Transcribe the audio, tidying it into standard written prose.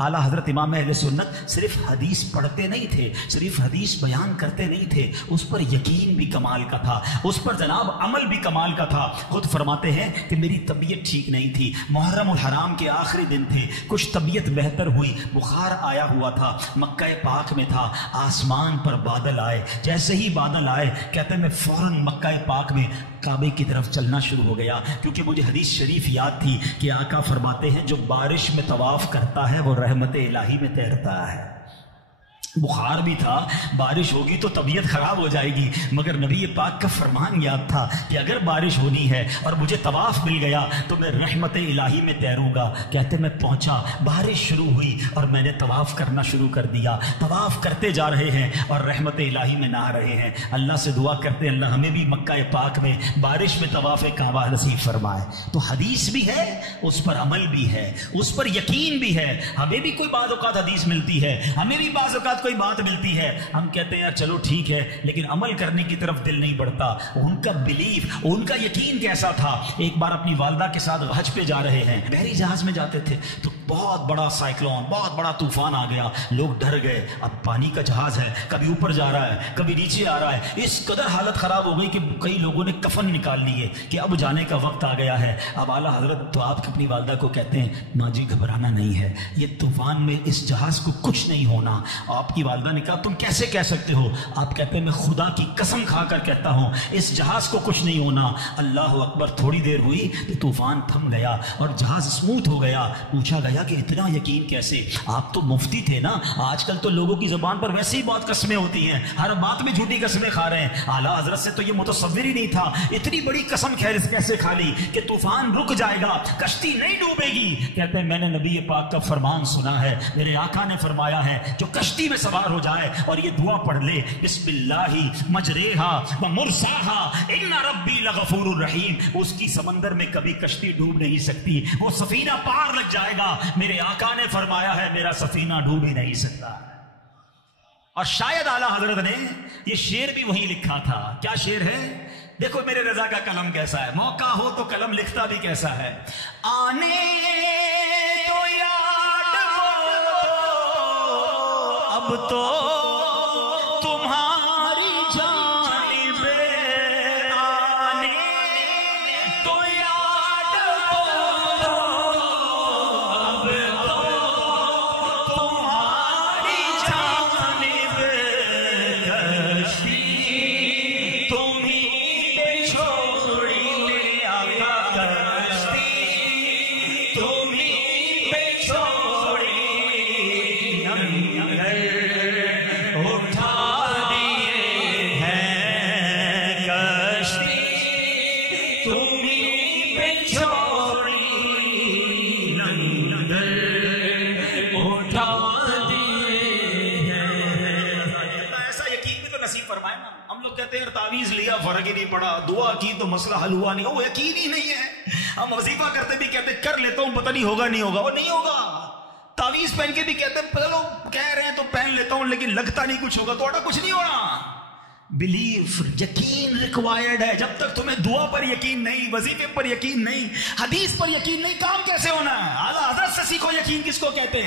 आला हजरत इमाम अहले सुन्नत सिर्फ हदीस पढ़ते नहीं थे, सिर्फ हदीस बयान करते नहीं थे, उस पर यकीन भी कमाल का था, उस पर जनाब अमल भी कमाल का था। खुद फरमाते हैं कि मेरी तबीयत ठीक नहीं थी, मुहर्रम उल हराम के आखिरी दिन थे, कुछ तबीयत बेहतर हुई, बुखार आया हुआ था, मक्का पाक में था, आसमान पर बादल आए, जैसे ही बादल आए कहते मैं फौरन मक्का पाक में काबे की तरफ चलना शुरू हो गया, क्योंकि मुझे हदीस शरीफ याद थी कि आका फरमाते हैं जो बारिश में तवाफ करता है वो रहमत इलाही में तैरता है। बुखार भी था, बारिश होगी तो तबीयत खराब हो जाएगी, मगर नबी पाक का फरमान याद था कि अगर बारिश होनी है और मुझे तवाफ मिल गया तो मैं रहमत इलाही में तैरूंगा। कहते मैं पहुंचा, बारिश शुरू हुई और मैंने तवाफ करना शुरू कर दिया। तवाफ करते जा रहे हैं और रहमत इलाही में नहा रहे हैं। अल्लाह से दुआ करते अल्लाह हमें भी मक्का पाक में बारिश में तवाफ काबा नसीब फरमाए। तो हदीस भी है, उस पर अमल भी है, उस पर यकीन भी है। हमें भी कोई बाज़ औक़ात हदीस मिलती है, हमें भी बाज़ औक़ात कोई बात मिलती है, हम कहते हैं यार चलो ठीक है, लेकिन अमल करने की तरफ दिल नहीं बढ़ता। उनका बिलीफ, उनका यकीन कैसा था। एक बार अपनी वालदा के साथ हज पे जा रहे हैं, बहरी जहाज में जाते थे तो बहुत बड़ा साइक्लोन, बहुत बड़ा तूफान आ गया, लोग डर गए। अब पानी का जहाज है, कभी ऊपर जा रहा है, कभी नीचे आ रहा है, इस कदर हालत खराब हो गई कि कई लोगों ने कफन निकाल लिए कि अब जाने का वक्त आ गया है। अब आला हजरत तो आप अपनी वालदा को कहते हैं माँ जी घबराना नहीं है, ये तूफान में इस जहाज को कुछ नहीं होना। आपकी वालदा ने कहा तुम कैसे कह सकते हो। आप कहते हैं मैं खुदा की कसम खाकर कहता हूं इस जहाज को कुछ नहीं होना। अल्लाह अकबर। थोड़ी देर हुई तो तूफान थम गया और जहाज स्मूथ हो गया। पूछा गया कि इतना यकीन कैसे, आप तो मुफ्ती थे ना, आजकल तो लोगों की जुबान पर वैसे ही बहुत कस्में होती हैं, हर बात में झूठी कस्में खा रहे हैं। आला हजरत से तो ये मुतसव्विर ही नहीं था, इतनी बड़ी कसम खैर कैसे खा ली कि तूफान रुक जाएगा, कश्ती नहीं डूबेगी। कहते हैं मैंने नबी पाक का फरमान सुना है, मेरे आका ने फरमाया है जो कश्ती में सवार हो जाए और ये दुआ पढ़ ले बिस्मिल्लाहि मजरेहा व मुरसाहा इन्ना रब्बी लगफूरुर रहीम, उसकी समंदर में कभी कश्ती डूब नहीं सकती, वो सफीना पार लग जाएगा। मेरे आका ने फरमाया है मेरा सफीना डूब ही नहीं सकता। और शायद आला हजरत ने ये शेर भी वही लिखा था। क्या शेर है? देखो मेरे रजा का कलम कैसा है, मौका हो तो कलम लिखता भी कैसा है। आने तो याद अब तो तुम्हारी जानिबे, आने तो याद अब तो तुम्हारी जानिबे, कश्ती तुम ही छोड़ी ले आका, कश्ती तुम ही छोड़ी उठा दिए हैं, कश्ती तुम्हीं पे छोड़ी लंगर उठा दिए हैं। ऐसा यकीन भी तो नसीब फरमाए ना। हम लोग कहते हैं तावीज लिया फर्क ही नहीं पड़ा, दुआ की तो मसला हल हुआ नहीं, वो यकीन ही नहीं है। हम वजीफा करते भी कहते कर लेता हूं पता नहीं होगा नहीं होगा, वो नहीं होगा। तावीज पहन के भी कहते चलो कह रहे हैं तो पहन लेता हूं लेकिन लगता नहीं कुछ होगा, तो कुछ नहीं होना। बिलीफ, यकीन रिक्वायर्ड है। जब तक तुम्हें दुआ पर यकीन नहीं, वजीफे पर यकीन नहीं, हदीस पर यकीन नहीं, काम कैसे होना है? आला हजरत से सीखो यकीन किसको कहते हैं।